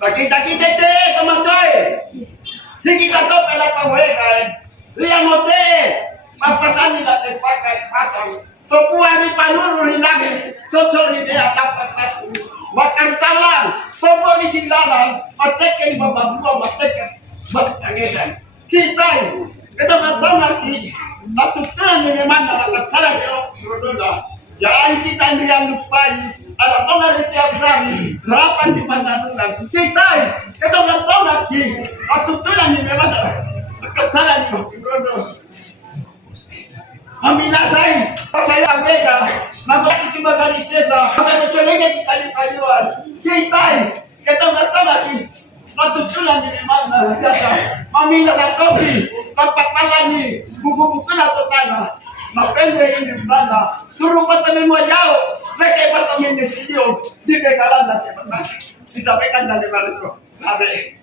Kita-kita deh, teman-teman. Di kita to pala pawekan. Liang mote. Mapasani natin pakai pasang. Topuan ni panuru ni namin. Sosori dia dapat patu. Makan talang. Topo ni silalang. Matekin bababua matekin. Matangesan. Kita ito matama ki. Natutunan ni memang nakasarang yo. Jangan kita yang lupai. Ada tonga di tiap hari. Berapa di pandangan kita. Ito matama ki. Natutunan ni memang nakasarang yo. Aminasay, pasaya Vega, nampak cuma dari sesa, akan mencolengnya di kayu-kayuan. Kita, kita ngerti, natutunan di mana biasa. Mamina sa kopi, tempat malami, buku-buku atau tanah. Napende ini mana, turun kami mau jauh, mereka kami di sini, di Begalan nasi, disampaikan dari mana itu. Abe.